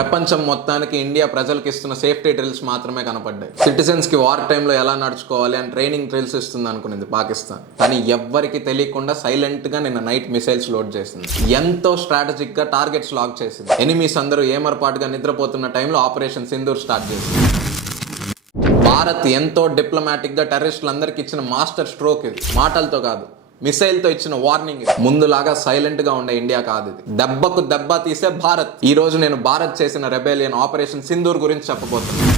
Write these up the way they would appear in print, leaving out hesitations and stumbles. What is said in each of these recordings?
ప్రపంచం మొత్తానికి ఇండియా ప్రజలకు ఇస్తున్న సేఫ్టీ డ్రిల్స్ మాత్రమే కనపడ్డాయి. సిటిజన్స్ కి వార్ టైంలో ఎలా నడుచుకోవాలి అని ట్రైనింగ్ డ్రిల్స్ ఇస్తుంది అనుకునేది పాకిస్తాన్. కానీ ఎవ్వరికి తెలియకుండా సైలెంట్ గా నిన్న నైట్ మిసైల్స్ లోడ్ చేసింది. ఎంతో స్ట్రాటజిక్ గా టార్గెట్స్ లాక్ చేసింది. ఎనిమీస్ అందరూ ఏమరపాటుగా నిద్రపోతున్న టైంలో ఆపరేషన్ సింధూర్ స్టార్ట్ చేసింది. భారత్ ఎంతో డిప్లొమాటిక్ గా టెర్రరిస్టులందరికీ ఇచ్చిన మాస్టర్ స్ట్రోక్ ఇది. మాటలతో కాదు, మిసైల్ తో ఇచ్చిన వార్నింగ్. ముందులాగా సైలెంట్ గా ఉండే ఇండియా కాదు ఇది. దెబ్బకు దెబ్బ తీసే భారత్. ఈ రోజు నేను భారత్ చేసిన రెబెలియన్ ఆపరేషన్ సింధూర్ గురించి చెప్పబోతున్నాను.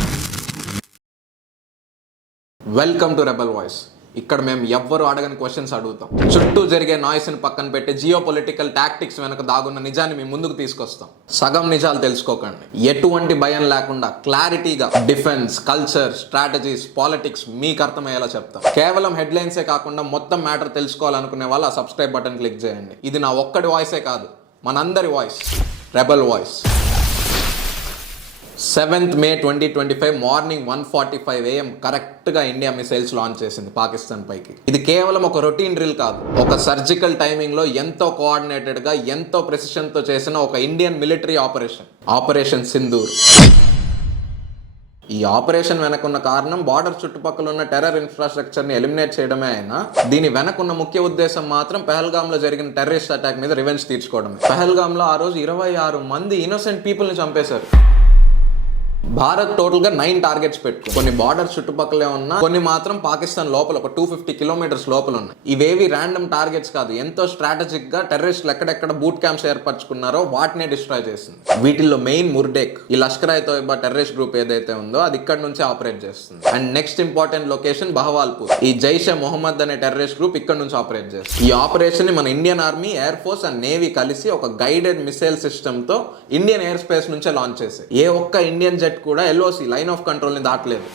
Welcome to rebel voice. ఇక్కడ మేము ఎవ్వరు అడగని క్వశ్చన్స్ అడుగుతాం. చుట్టూ జరిగే నాయిస్ ని పక్కన పెట్టి జియో పొలిటికల్ టాక్టిక్స్ వెనక దాగున్న నిజాన్ని మీ ముందుకు తీసుకొస్తాం. సగం నిజాలు తెలుసుకోకండి. ఎటువంటి భయం లేకుండా క్లారిటీగా డిఫెన్స్, కల్చర్, స్ట్రాటజీస్, పాలిటిక్స్ మీకు అర్థమయ్యేలా చెప్తాం. కేవలం హెడ్లైన్సే కాకుండా మొత్తం మ్యాటర్ తెలుసుకోవాలనుకునే వాళ్ళు ఆ సబ్స్క్రైబ్ బటన్ క్లిక్ చేయండి. ఇది నా ఒక్కడి వాయిసే కాదు, మనందరి voice, rebel voice. 7th May 2025 morning 1:45 AM కరెక్ట్గా ఇండియా మిసైల్స్ లాంచ్ చేసింది పాకిస్తాన్ పైకి. ఇది కేవలం ఒక రొటీన్ డ్రిల్ కాదు, ఒక సర్జికల్ టైమింగ్లో ఎంతో కోఆర్డినేటెడ్గా, ఎంతో ప్రెసిషన్తో చేసిన ఒక ఇండియన్ మిలిటరీ ఆపరేషన్ సింధూర్. ఈ ఆపరేషన్ వెనకున్న కారణం బార్డర్ చుట్టుపక్కల ఉన్న టెర్రర్ ఇన్ఫ్రాస్ట్రక్చర్ని ఎలిమినేట్ చేయడమే అయినా దీని వెనకున్న ముఖ్య ఉద్దేశం మాత్రం పెహల్గామ్లో జరిగిన టెర్రరిస్ట్ అటాక్ మీద రివెంజ్ తీర్చుకోవడమే. పెహల్గామ్లో ఆ రోజు 26 మంది ఇన్నోసెంట్ పీపుల్ని చంపేశారు. భారత్ టోటల్ గా 9 టార్గెట్స్ పెట్టుకుంది. కొన్ని బార్డర్ చుట్టుపక్కలే ఉన్నా, కొన్ని మాత్రం పాకిస్తాన్ లోపల ఒక 250 కిలోమీటర్స్ లోపల ఉన్నాయి. ఇవేవి ర్యాండమ్ టార్గెట్స్ కాదు, ఎంతో స్ట్రాటజిక్ గా టెర్రరిస్టులు ఎక్కడెక్కడ బూట్ క్యాంప్స్ ఏర్పరచుకున్నారో వాటినే డిస్ట్రాయ్ చేసింది. వీటిల్లో మెయిన్ ముర్డేక్, ఈ లష్కర్ ఇ తోయిబా టెర్రరిస్ట్ గ్రూప్ ఏదైతే ఉందో అది ఇక్కడ నుంచి ఆపరేట్ చేస్తుంది. And next important location Bahawalpur. ఈ జైషే మొహమ్మద్ అనే టెర్రరిస్ట్ గ్రూప్ ఇక్కడ నుంచి ఆపరేట్ చేస్తుంది. ఈ ఆపరేషన్ ని మన Indian army, air force and navy కలిసి ఒక గైడెడ్ మిసైల్ సిస్టమ్ తో ఇండియన్ ఎయిర్ స్పేస్ నుంచే లాంచ్ చేశాయి. ఏ ఒక్క ఇండియన్ జెట్ కూడా LOC లైన్ ఆఫ్ కంట్రోల్ ని దాటలేదు.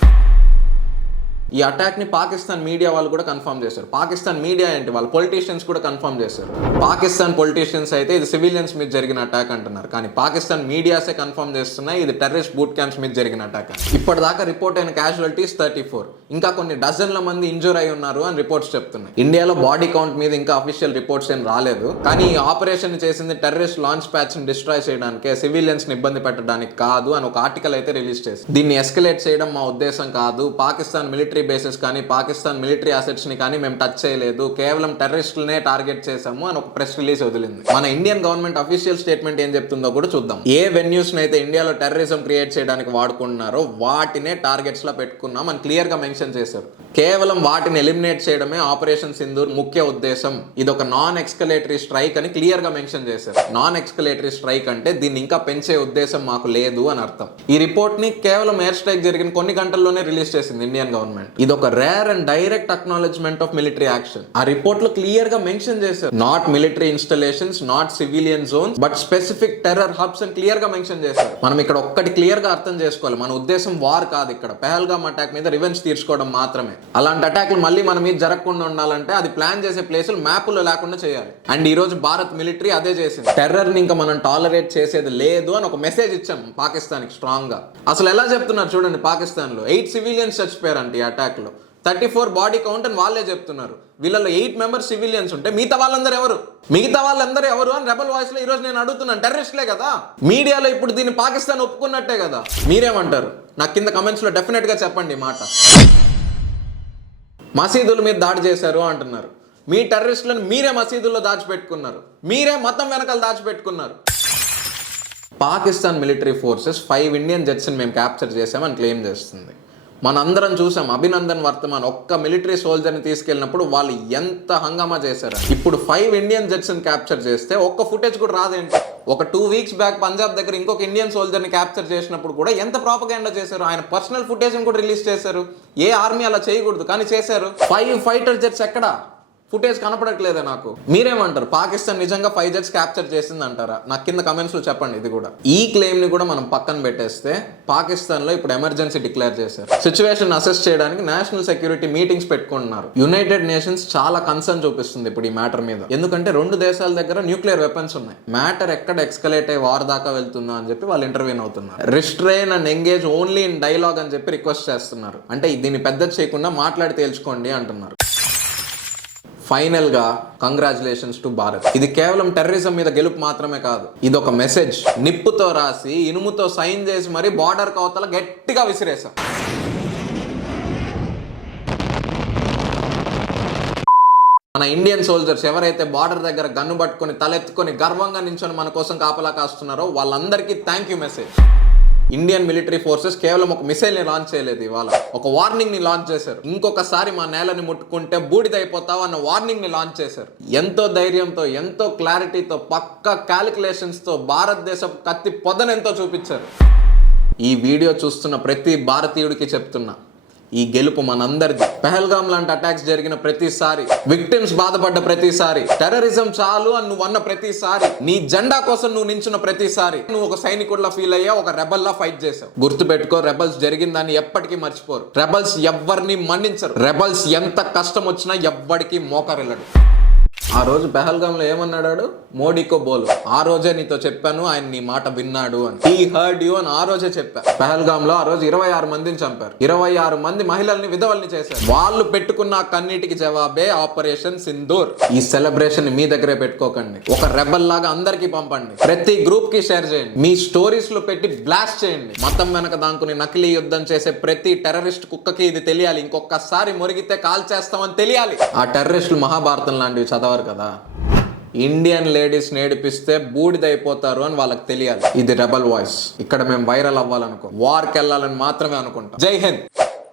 ఈ అటాక్ ని పాకిస్తాన్ మీడియా వాళ్ళు కూడా కన్ఫర్మ్ చేశారు. పాకిస్తాన్ మీడియా ఏంటి, వాళ్ళ పొలిటీషియన్స్ కూడా కన్ఫర్మ్ చేశారు. పాకిస్తాన్ పొలిటీషియన్స్ అయితే ఇది సివిలియన్స్ మీద జరిగిన అటాక్ అంటున్నారు, కానీ పాకిస్తాన్ మీడియాసే కన్ఫర్మ్ చేస్తున్నాయి ఇది టెర్రరిస్ట్ బూట్ క్యాంప్స్ మీద జరిగిన అటాక్. ఇప్పటిదాకా రిపోర్ట్ అయిన క్యాజువాలిటీస్ 34, ఇంకా కొన్ని డజన్ల మంది ఇంజూర్ అయి ఉన్నారు అని రిపోర్ట్స్ చెప్తున్నాయి. ఇండియాలో బాడీ కౌంట్ మీద ఇంకా అఫీషియల్ రిపోర్ట్స్ ఏం రాలేదు, కానీ ఈ ఆపరేషన్ చేసింది టెర్రరిస్ట్ లాంచ్ ప్యాచ్ ని డిస్ట్రాయ్ చేయడానికి, సివిలియన్స్ ని ఇబ్బంది పెట్టడానికి కాదు అని ఒక ఆర్టికల్ అయితే రిలీజ్ చేసింది. దీన్ని ఎస్కలేట్ చేయడం మా ఉద్దేశం కాదు, పాకిస్తాన్ మిలిటరీ బేసెస్ కానీ పాకిస్తాన్ మిలిటరీ అసెట్స్ ని కానీ మేము టచ్ చేయలేదు, కేవలం టెర్రరిస్టులనే టార్గెట్ చేసాము అని ఒక ప్రెస్ రిలీజ్ వదిలింది. మన ఇండియన్ గవర్నమెంట్ అఫీషియల్ స్టేట్మెంట్ ఏం చెప్తుందో కూడా చూద్దాం. ఏ వెన్యూస్ అయితే ఇండియాలో టెర్రరిజం క్రియేట్ చేయడానికి వాడుకుంటున్నారో వాటినే టార్గెట్స్ లా పెట్టుకున్నాం అని క్లియర్ గా మెన్షన్ చేశారు. కేవలం వాటిని ఎలిమినేట్ చేయడమే ఆపరేషన్ సింధూర్ ముఖ్య ఉద్దేశం. ఇది ఒక నాన్ ఎక్స్కలేటరీ స్ట్రైక్ అని క్లియర్ గా మెన్షన్ చేశారు. నాన్ ఎక్స్కలేటరీ స్ట్రైక్ అంటే దీన్ని ఇంకా పెంచే ఉద్దేశం మాకు లేదు అని అర్థం. ఈ రిపోర్ట్ ని కేవలం ఎయిర్ స్ట్రైక్ జరిగిన కొన్ని గంటల్లోనే రిలీజ్ చేసింది ఇండియన్ గవర్నమెంట్. ఇది ఒక rare and direct acknowledgement of military action. ఆ రిపోర్ట్ లో క్లియర్ గా మెన్షన్ చేశారు, not military installations, not civilian zones, but specific terror hubs అని క్లియర్ గా మెన్షన్ చేశారు. మనం ఇక్కడ ఒక్కటి క్లియర్ గా అర్థం చేసుకోవాలి, మన ఉద్దేశం వార్ కాదు, ఇక్కడ పెహల్గామ్ అటాక్ మీద రివెంజ్ తీర్చుకోవడం మాత్రమే. అలాంటి అటాక్లు మళ్ళీ మన మీద జరగకుండా ఉండాలంటే అది ప్లాన్ చేసే ప్లేసులు మ్యాపుల్లో లేకుండా చేయాలి. అండ్ ఈ రోజు భారత్ మిలిటరీ అదే చేసింది. టెర్రర్ ని ఇంకా మనం టాలరేట్ చేసేది లేదు అని ఒక మెసేజ్ ఇచ్చాం పాకిస్తాన్ కి స్ట్రాంగ్ గా. అసలు ఎలా చెప్తున్నారు చూడండి, పాకిస్తాన్ లో 8 సివిలియన్స్ చచ్చిపోయారంట ఈ అటాక్ లో. 34 బాడీ కౌంట్ అని వాళ్ళే చెప్తున్నారు. వీళ్ళలో 8 మెంబర్స్ సివిలియన్స్ ఉంటే మిగతా వాళ్ళందరూ ఎవరు అని రెబల్ వాయిస్ లో ఈ రోజు నేను అడుగుతున్నాను. టెర్రరిస్ట్లే కదా. మీడియాలో ఇప్పుడు దీన్ని పాకిస్తాన్ ఒప్పుకున్నట్టే కదా. మీరేమంటారు నాకు కింద కమెంట్స్ లో డెఫినెట్ గా చెప్పండి ఈ మాట. మసీదుల మీద దాడి చేశారు అంటున్నారు. మీ టెర్రరిస్టులను మీరే మసీదుల్లో దాచిపెట్టుకున్నారు, మీరే మతం వెనకాల దాచిపెట్టుకున్నారు. Pakistan military forces 5 Indian jets ని మేము క్యాప్చర్ చేసామని క్లెయిమ్ చేస్తుంది. మనందరం చూసాం, అభినందన్ వర్తమాన్ ఒక్క మిలిటరీ సోల్జర్ని తీసుకెళ్ళినప్పుడు వాళ్ళు ఎంత హంగామా చేశారు. ఇప్పుడు 5 ఇండియన్ జెట్స్ ని క్యాప్చర్ చేస్తే ఒక్క ఫుటేజ్ కూడా రాదేంటి? ఒక 2 వీక్స్ బ్యాక్ పంజాబ్ దగ్గర ఇంకొక ఇండియన్ సోల్జర్ని క్యాప్చర్ చేసినప్పుడు కూడా ఎంత ప్రాపగాండా చేశారు. ఆయన పర్సనల్ ఫుటేజ్ కూడా రిలీజ్ చేశారు. ఏ ఆర్మీ అలా చేయకూడదు కానీ చేశారు. 5 ఫైటర్ జెట్స్ ఎక్కడా? ఫుటేజ్ కనపడట్లేదా నాకు? మీరేమంటారు? పాకిస్తాన్ నిజంగా 5 జెట్స్ క్యాప్చర్ చేసింది అంటారా? నాకు కింద కమెంట్స్ లో చెప్పండి. ఇది కూడా ఈ క్లెయిమ్ ని కూడా మనం పక్కన పెట్టేస్తే పాకిస్తాన్ లో ఇప్పుడు ఎమర్జెన్సీ డిక్లేర్ చేశారు. సిచ్యువేషన్ అసెస్ చేయడానికి నేషనల్ సెక్యూరిటీ మీటింగ్స్ పెట్టుకుంటున్నారు. యునైటెడ్ నేషన్స్ చాలా కన్సర్న్ చూపిస్తుంది ఇప్పుడు ఈ మ్యాటర్ మీద. ఎందుకంటే 2 దేశాల దగ్గర న్యూక్లియర్ వెపన్స్ ఉన్నాయి. మ్యాటర్ ఎక్కడ ఎక్స్కలేట్ అయ్యి వార్ దాకా వెళ్తుందో అని చెప్పి వాళ్ళు ఇంటర్వ్యూన్ అవుతున్నారు. Restrain and engage only in dialogue అని చెప్పి రిక్వెస్ట్ చేస్తున్నారు. అంటే దీన్ని పెద్ద చేయకుండా మాట్లాడి తేల్చుకోండి అంటున్నారు. ఫైనల్ గా కంగ్రాచులేషన్స్ టు భారత్. ఇది కేవలం టెర్రరిజం మీద గెలుపు మాత్రమే కాదు, ఇది ఒక మెసేజ్. నిప్పుతో రాసి ఇనుముతో సైన్ చేసి మరి బార్డర్ కవతల గట్టిగా విసిరేసాం. మన ఇండియన్ సోల్జర్స్ ఎవరైతే బార్డర్ దగ్గర గన్ను పట్టుకొని తలెత్తుకొని గర్వంగా నించొని మన కోసం కాపలా కాస్తున్నారో వాళ్ళందరికీ thank you message. Indian military forces కేవలం ఒక మిసైల్ ని లాంచ్ చేయలేదు, ఇవాళ ఒక వార్నింగ్ ని లాంచ్ చేశారు. ఇంకొకసారి మా నేలని ముట్టుకుంటే బూడిదైపోతావు అన్న వార్నింగ్ ని లాంచ్ చేశారు. ఎంతో ధైర్యంతో, ఎంతో క్లారిటీతో, పక్కా క్యాలిక్యులేషన్స్ తో భారతదేశపు కత్తి పొదనెంతో చూపించారు. ఈ వీడియో చూస్తున్న ప్రతి భారతీయుడికి చెప్తున్నా, ఈ గెలుపు మనందరిది. పెహల్గాం లాంటి అటాక్స్ జరిగిన ప్రతిసారి, విక్టిమ్స్ బాధపడ్డ ప్రతిసారి, టెర్రరిజం చాలు అని నువ్వు అన్న ప్రతిసారి, నీ జెండా కోసం నువ్వు నించున్న ప్రతిసారి నువ్వు ఒక సైనికుడిలా ఫీల్ అయ్యా, ఒక రెబల్ లా ఫైట్ చేసావు. గుర్తుపెట్టుకో, రెబల్స్ జరిగిందాన్ని ఎప్పటికీ మర్చిపోరు. రెబల్స్ ఎవ్వరిని మన్నించరు. రెబల్స్ ఎంత కష్టం వచ్చినా ఎవ్వడికి మోకరిల్లడు. ఆ రోజు పెహల్గాంలో ఏమన్నాడు? మోడీకో బోలు. ఆ రోజే నీతో చెప్పాను, ఆయన నీ మాట విన్నాడు అని. హీ హర్డ్ యు అని ఆ రోజే చెప్పా. పెహల్గాంలో ఆ రోజు 26 మందిని చంపారు. 26 మంది మహిళల్ని విధవల్ని చేశారు. వాళ్ళు పెట్టుకున్న కన్నీటికి జవాబే ఆపరేషన్ సింధూర్. ఈ సెలబ్రేషన్ మీ దగ్గరే పెట్టుకోకండి, ఒక రెబల్ లాగా అందరికీ పంపండి. ప్రతి గ్రూప్ కి షేర్ చేయండి, మీ స్టోరీస్ లో పెట్టి బ్లాస్ట్ చేయండి. మతం వెనక దాంకుని నకిలీ యుద్ధం చేసే ప్రతి టెర్రరిస్ట్ కుక్కకి ఇది తెలియాలి. ఇంకొకసారి మురిగితే కాల్ చేస్తామని తెలియాలి. ఆ టెర్రరిస్టులు మహాభారతం లాంటివి చదవరు కదా. ఇండియన్ లేడీస్ నేడిపిస్తే బూడిదైపోతారు అని వాళ్ళకి తెలియాలి. ఇది రెబల్ వాయిస్. ఇక్కడ మేము వైరల్ అవ్వాలనుకో, వార్కి వెళ్ళాలని మాత్రమే అనుకుంటాం. జై హింద్.